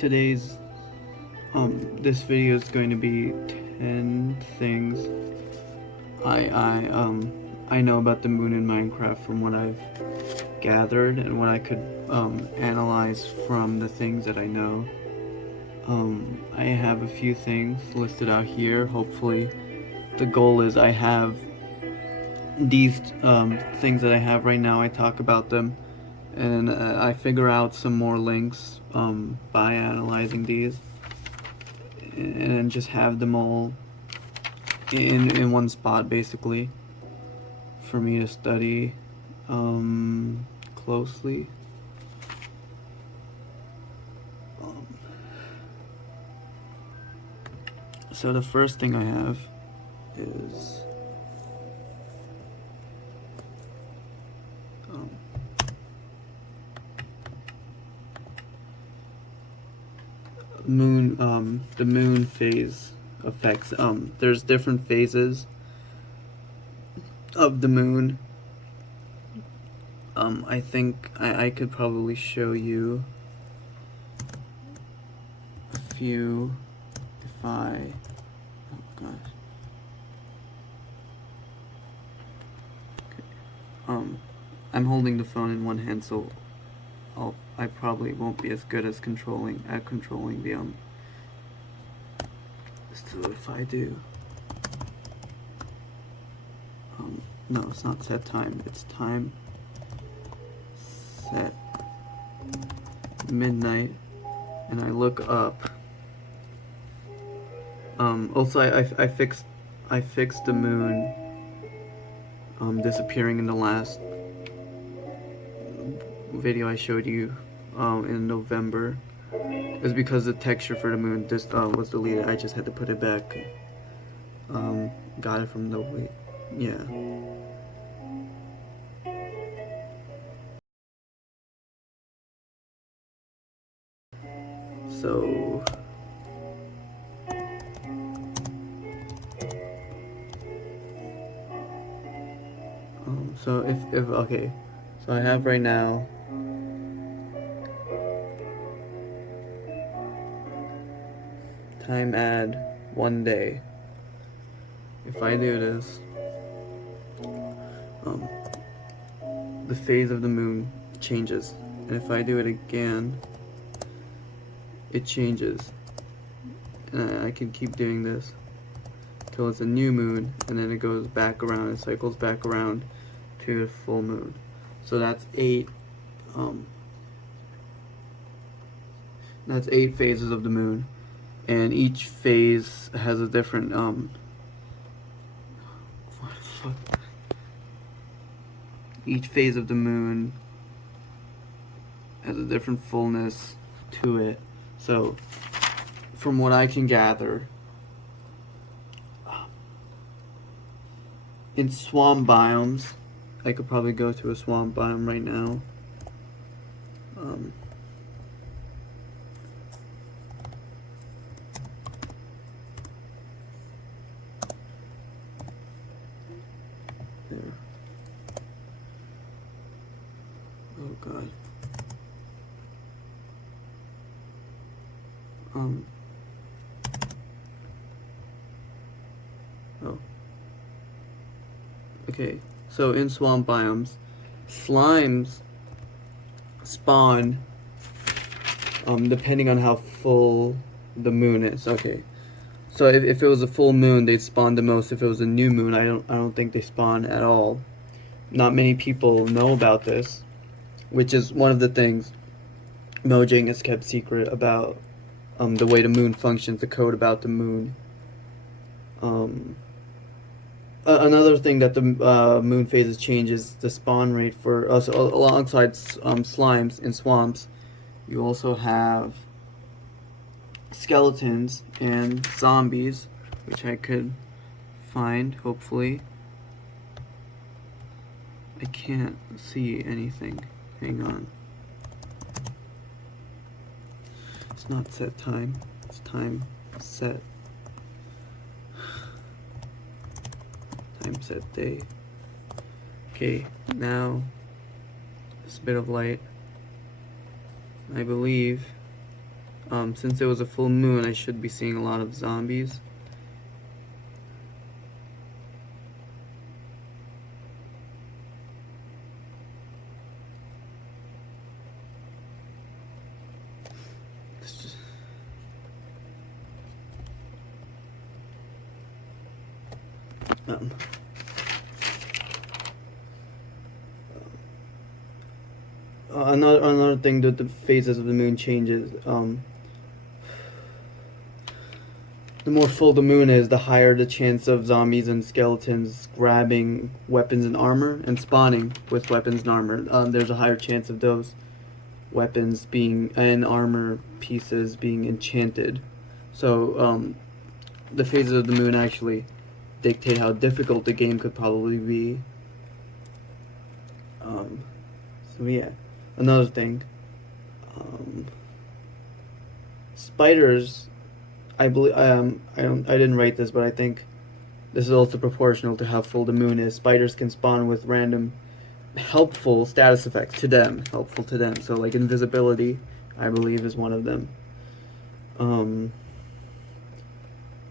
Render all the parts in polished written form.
Today's this video is going to be 10 things I know about the moon in Minecraft from what I've gathered and what I could analyze from the things that I know. I have a few things listed out here. Hopefully the goal is I have these things that I have right now, I talk about them, and I figure out some more links by analyzing these, and just have them all in one spot basically for me to study closely. So the first thing I have is the moon phase effects. There's different phases of the moon. I think I could probably show you a few if I, oh gosh. Okay. I'm holding the phone in one hand, so I probably won't be as good as controlling the so if I do no, it's not set time, it's time set midnight, and I look up. Also I fixed the moon disappearing in the last video I showed you in November. It was because the texture for the moon was deleted. I just had to put it back. Got it from the way, yeah. So so if okay, so I have right now time add 1 day. If I do this, the phase of the moon changes, and if I do it again, it changes, and I can keep doing this till it's a new moon, and then it goes back around, it cycles back around to the full moon. So that's 8 phases of the moon, and each phase has a different each phase of the moon has a different fullness to it. So from what I can gather, in swamp biomes, I could probably go to a swamp biome right now. There. Oh god. Oh. Okay, so in swamp biomes, slimes spawn depending on how full the moon is. Okay, so if it was a full moon, they'd spawn the most. If it was a new moon, I don't think they spawn at all. Not many people know about this, which is one of the things Mojang has kept secret about the way the moon functions, the code about the moon. Another thing that the moon phases change is the spawn rate for us. Alongside slimes in swamps, you also have skeletons and zombies, which I could find, hopefully. I can't see anything. Hang on. It's not set time. It's time set. Time set day. Okay, now this bit of light, I believe Since it was a full moon, I should be seeing a lot of zombies. Um, another thing that the phases of the moon changes. The more full the moon is, the higher the chance of zombies and skeletons grabbing weapons and armor and spawning with weapons and armor. There's a higher chance of those weapons being and armor pieces being enchanted. So the phases of the moon actually dictate how difficult the game could probably be. So yeah, another thing. Spiders, I believe I didn't write this, but I think this is also proportional to how full the moon is. Spiders can spawn with random helpful status effects to them, helpful to them. So like invisibility, I believe, is one of them.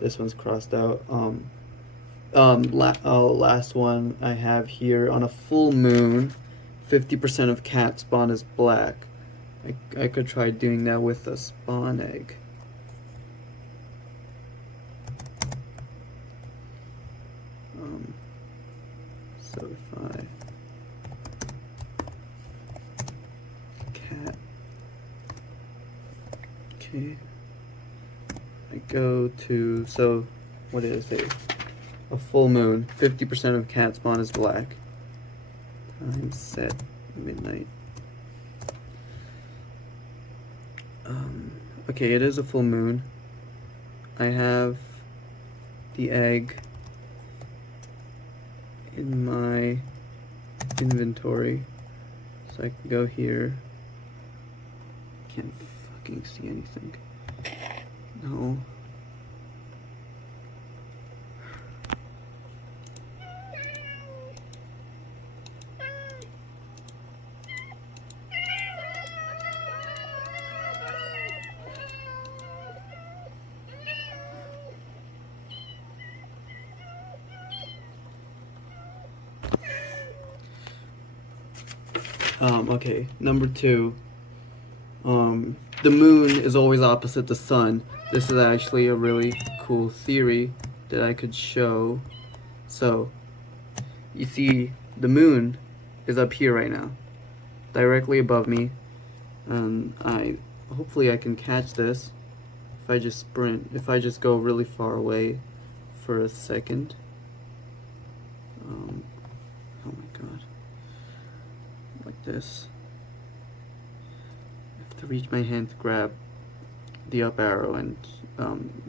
This one's crossed out. Last one I have here, on a full moon, 50% of cats spawn as black. I could try doing that with a spawn egg. So if I cat, okay, I go to, so what is it? A full moon, 50% of cat spawn is black. Time set midnight. Okay, it is a full moon. I have the egg in my inventory, so I can go here. Can't fucking see anything. No. Okay, number 2. The moon is always opposite the sun. This is actually a really cool theory that I could show. So, you see, the moon is up here right now, directly above me, and hopefully I can catch this if I just sprint, if I just go really far away for a second. Oh my god. Like this. I have to reach my hand to grab the up arrow and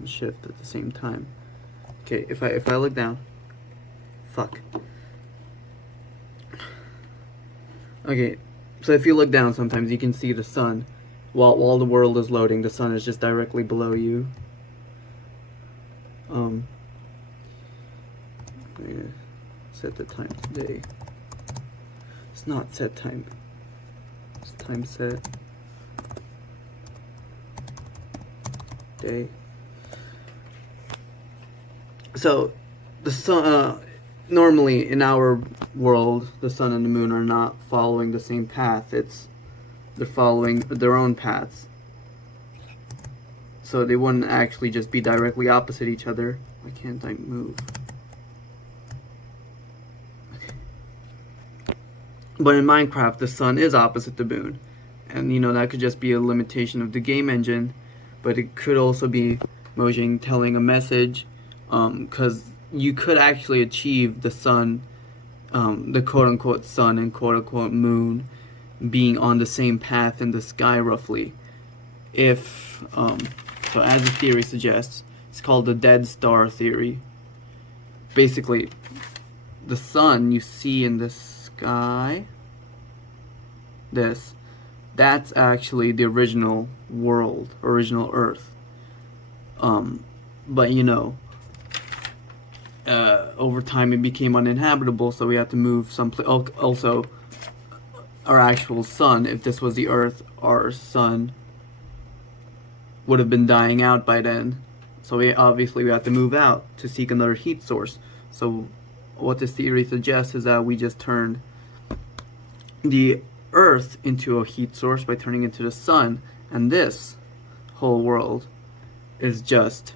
shift at the same time. Okay, if I look down, fuck. Okay, so if you look down, sometimes you can see the sun. While the world is loading, the sun is just directly below you. I'm gonna set the time today. It's not set time. It's time set day. So the sun, normally in our world, the sun and the moon are not following the same path. They're following their own paths. So they wouldn't actually just be directly opposite each other. Why can't I move? But in Minecraft, the sun is opposite the moon. And, you know, that could just be a limitation of the game engine. But it could also be Mojang telling a message. Because you could actually achieve the sun, the quote-unquote sun and quote-unquote moon being on the same path in the sky, roughly. If, so as the theory suggests, it's called the dead star theory. Basically, the sun you see in the sky, that's actually the original world, original Earth. But you know, over time it became uninhabitable, so we had to move someplace. Also, our actual sun, if this was the Earth, our sun would have been dying out by then. So we have to move out to seek another heat source. So what this theory suggests is that we just turned the Earth into a heat source by turning into the sun, and this whole world is just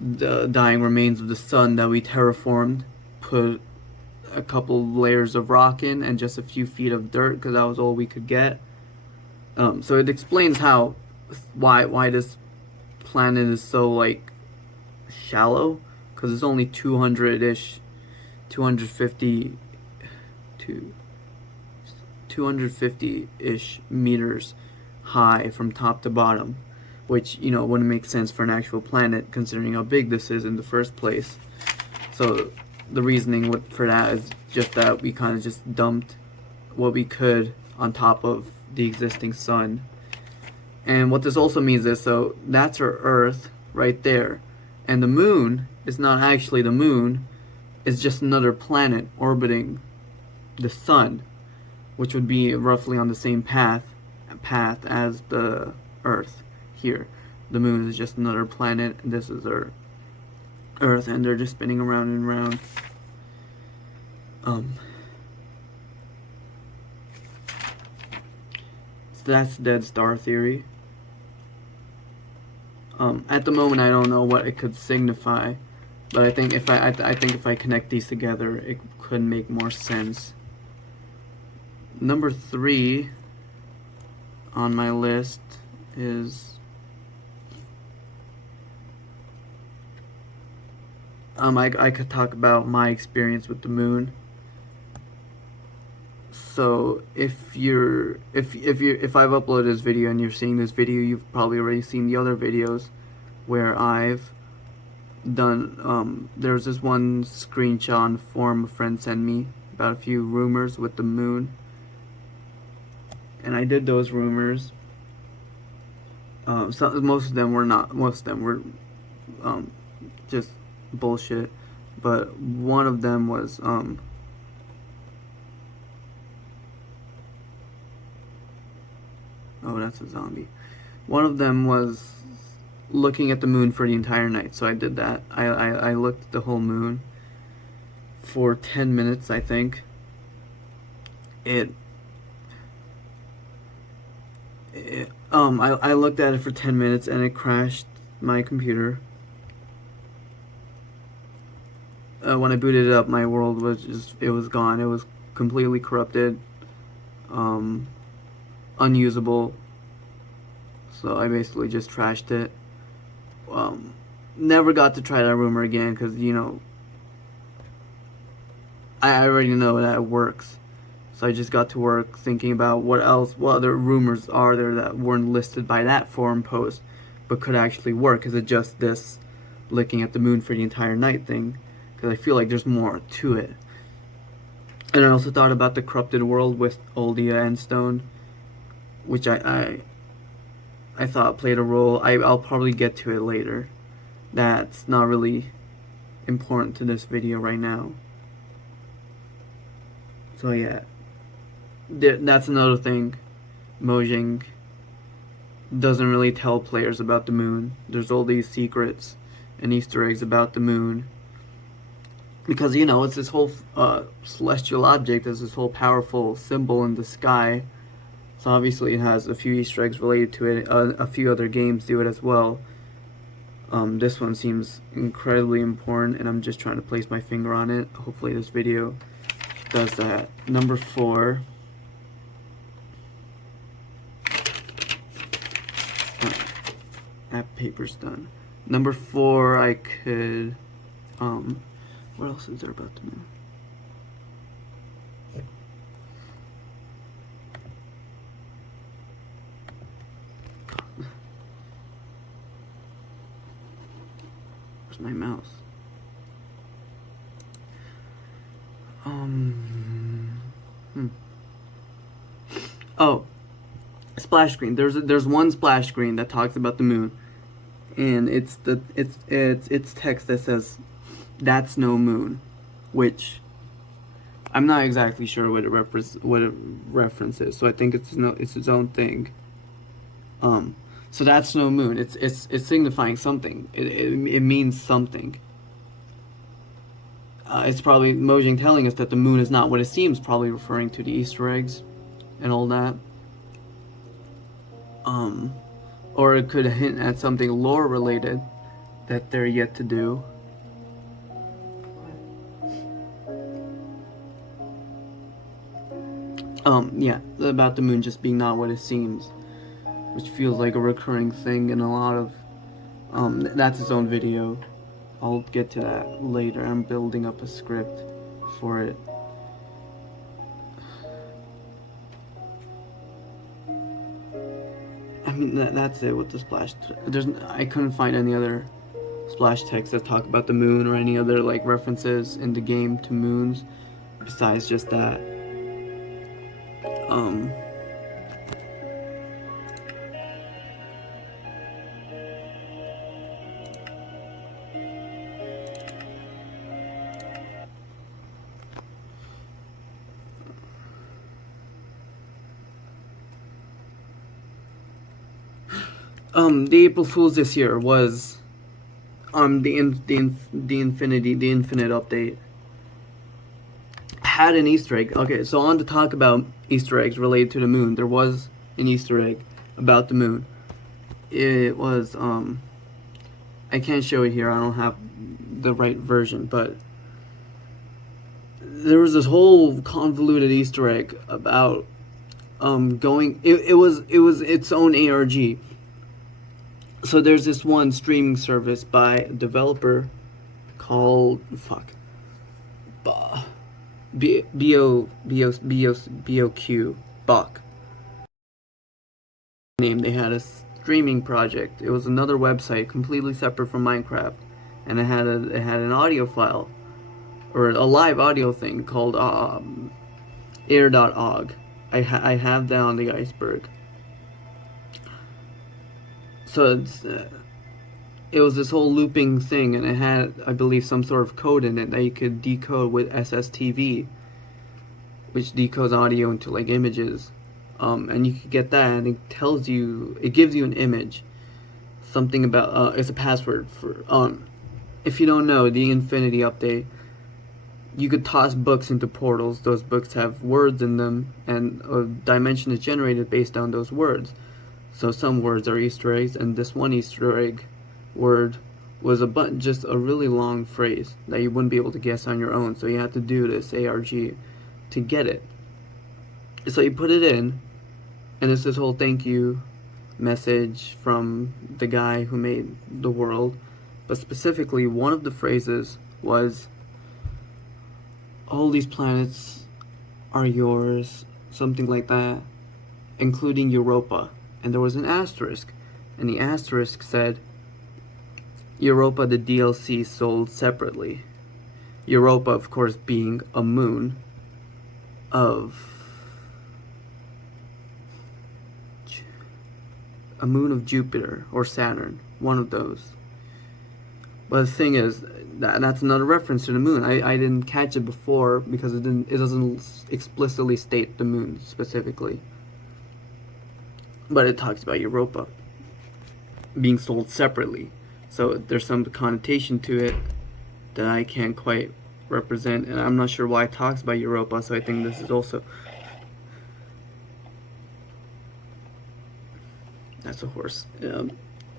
the dying remains of the sun that we terraformed, put a couple layers of rock in, and just a few feet of dirt, because that was all we could get. So it explains why this planet is so like shallow, because it's only 250 250-ish meters high from top to bottom, which, you know, wouldn't make sense for an actual planet considering how big this is in the first place. So the reasoning for that is just that we kind of just dumped what we could on top of the existing sun. And what this also means is, so that's our Earth right there, and the moon is not actually the moon, it's just another planet orbiting the sun, which would be roughly on the same path as the Earth here. The moon is just another planet, and this is our Earth, and they're just spinning around and around. So that's dead star theory. At the moment, I don't know what it could signify, but I think if I connect these together, it could make more sense. Number 3 on my list is I could talk about my experience with the moon. So if I've uploaded this video and you're seeing this video, you've probably already seen the other videos where I've done there's this one screenshot on the forum a friend sent me about a few rumors with the moon, and I did those rumors. Most of them were just bullshit, but one of them was oh, that's a zombie. One of them was looking at the moon for the entire night, so I did that. I looked at the whole moon for 10 minutes, I think. I looked at it for 10 minutes and it crashed my computer. When I booted it up, my world was it was gone. It was completely corrupted, unusable. So I basically just trashed it. Never got to try that rumor again, because, you know, I already know that it works. So I just got to work thinking about what other rumors are there that weren't listed by that forum post, but could actually work. Is it just this looking at the moon for the entire night thing? Because I feel like there's more to it. And I also thought about the corrupted world with Oldia Endstone, which I thought played a role. I'll probably get to it later. That's not really important to this video right now. So yeah, that's another thing. Mojang doesn't really tell players about the moon. There's all these secrets and Easter eggs about the moon, because, you know, it's this whole celestial object, it's this whole powerful symbol in the sky. So obviously it has a few Easter eggs related to it. A few other games do it as well. This one seems incredibly important, and I'm just trying to place my finger on it. Hopefully this video does that. Number 4. That paper's done. Number 4, I could, what else is there about the moon? Where's my mouse? Oh, splash screen. There's one splash screen that talks about the moon, and it's text that says, "That's no moon," which I'm not exactly sure what it references. So I think it's its own thing. So that's no moon. It's signifying something. It means something. It's probably Mojang telling us that the moon is not what it seems, probably referring to the Easter eggs and all that. Or it could hint at something lore related that they're yet to do. Yeah, about the moon just being not what it seems, which feels like a recurring thing in a lot of, that's its own video. I'll get to that later. I'm building up a script for it. I mean, that's it with the splash. I couldn't find any other splash text that talk about the moon or any other like references in the game to moons besides just that. The April Fools this year was the Infinite update had an Easter egg. Okay, so on to talk about Easter eggs related to the moon. There was an Easter egg about the moon. It was I can't show it here. I don't have the right version, but there was this whole convoluted Easter egg about going. It was its own ARG. So there's this one streaming service by a developer called BOQ Buck. Name they had a streaming project. It was another website completely separate from Minecraft, and it had an audio file or a live audio thing called air.og. I have that on the iceberg. So it was this whole looping thing, and it had, I believe, some sort of code in it that you could decode with SSTV, which decodes audio into like images. And you could get that, and it gives you an image, something about it's a password for if you don't know, the Infinity update, you could toss books into portals. Those books have words in them, and a dimension is generated based on those words. So some words are Easter eggs, and this one Easter egg word was just a really long phrase that you wouldn't be able to guess on your own. So you had to do this ARG to get it. So you put it in, and it's this whole thank you message from the guy who made the world. But specifically, one of the phrases was, all these planets are yours, something like that, including Europa. And there was an asterisk, and the asterisk said, Europa the DLC sold separately. Europa, of course, being a moon of Jupiter or Saturn, one of those. But the thing is, that's another reference to the moon. I didn't catch it before because it doesn't explicitly state the moon specifically. But it talks about Europa being sold separately. So there's some connotation to it that I can't quite represent, and I'm not sure why it talks about Europa, so I think this is also... That's a horse.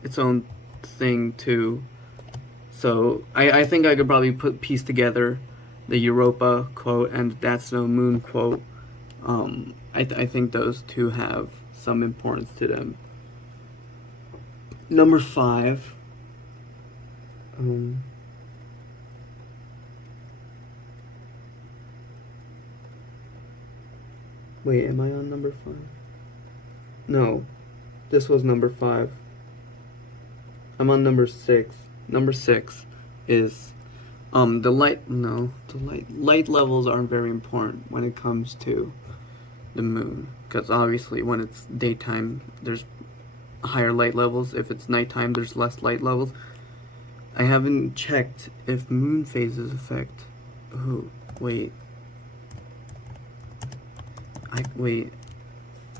Its own thing too. So I think I could probably piece together the Europa quote and the That's No Moon quote. I think those two have some importance to them. Number 5. Wait, am I on number 5? No, this was number 5. I'm on number 6. Number 6 is the light levels aren't very important when it comes to the moon, because obviously when it's daytime there's higher light levels. If it's nighttime there's less light levels. I haven't checked if moon phases affect...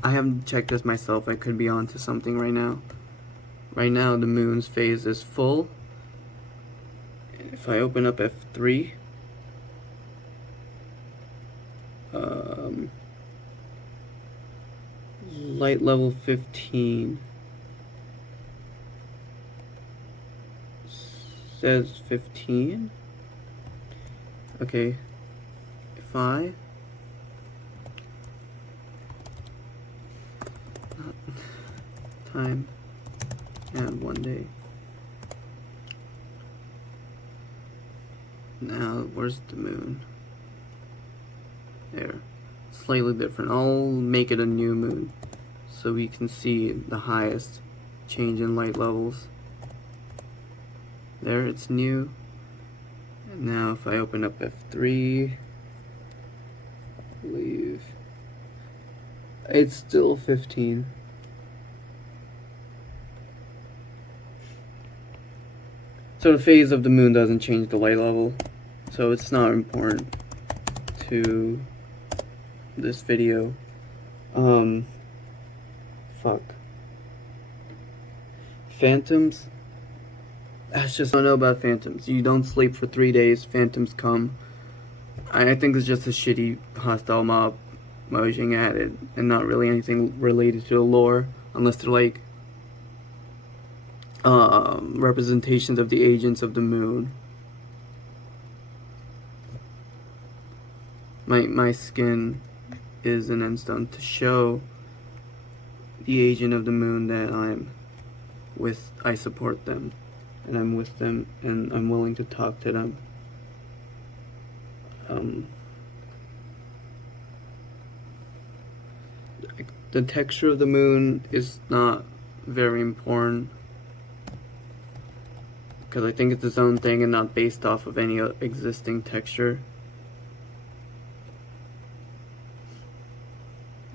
I haven't checked this myself. I could be onto something right now. Right now the moon's phase is full. If I open up F3, light level 15 says 15. Okay, if I time and 1 day. Now, where's the moon? There. Slightly different. I'll make it a new moon so we can see the highest change in light levels. There, it's new. And now if I open up F3, I believe it's still 15. So the phase of the moon doesn't change the light level, so it's not important to this video. Fuck. Phantoms? That's just, I don't know about phantoms. You don't sleep for 3 days, phantoms come. I think it's just a shitty hostile mob Mojang added, and not really anything related to the lore, unless they're like representations of the agents of the moon. My skin is an endstone to show the agent of the moon that I support them, and I'm with them, and I'm willing to talk to them. The texture of the moon is not very important, because I think it's its own thing and not based off of any existing texture.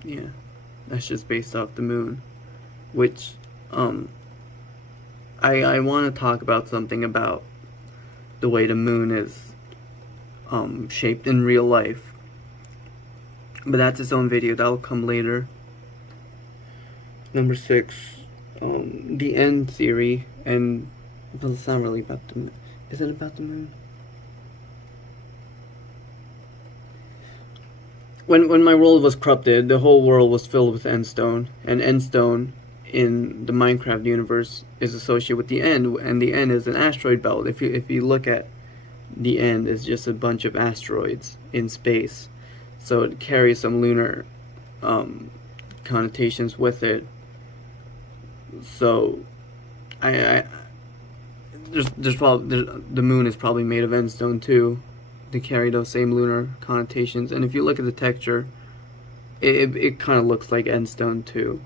Yeah, that's just based off the moon, which I want to talk about something about the way the moon is shaped in real life, but that's its own video. That'll come later. Number 6, the end theory, and well, it's not really about the moon. Is it about the moon? When my world was corrupted, the whole world was filled with endstone, and endstone in the Minecraft universe is associated with the end, and the end is an asteroid belt. If you look at the end, it's just a bunch of asteroids in space, so it carries some lunar connotations with it. So there's probably the moon is probably made of endstone too, to carry those same lunar connotations. And if you look at the texture, it kind of looks like endstone too.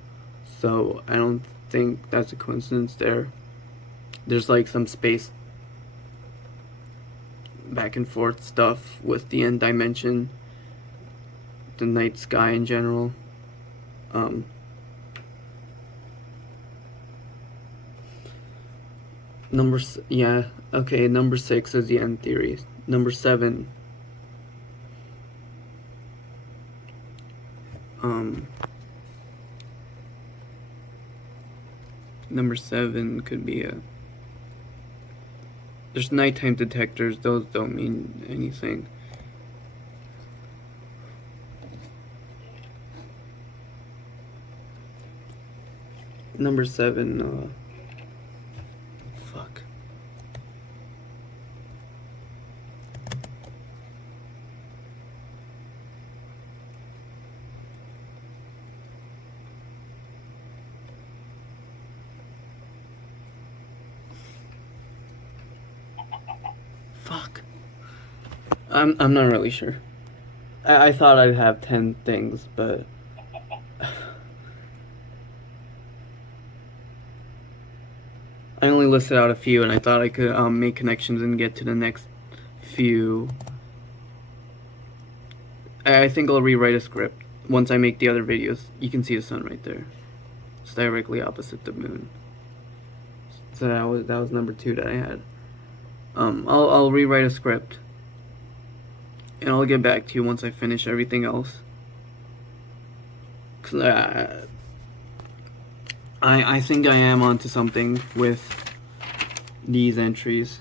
So I don't think that's a coincidence there. There's like some space back and forth stuff with the end dimension, the night sky in general. Number 6 is the end theory. Number 7, number 7 could be there's nighttime detectors. Those don't mean anything. Number 7, fuck. Fuck. I'm not really sure. I thought I'd have 10 things, but I only listed out a few, and I thought I could make connections and get to the next few. I think I'll rewrite a script once I make the other videos. You can see the sun right there. It's directly opposite the moon. So that was number 2 that I had. I'll rewrite a script, and I'll get back to you once I finish everything else. 'Cause I think I am onto something with these entries.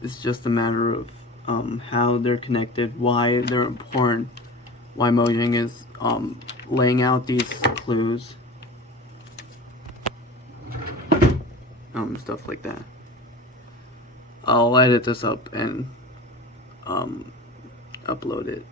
It's just a matter of how they're connected, why they're important, why Mojang is laying out these clues, stuff like that. I'll edit this up and upload it.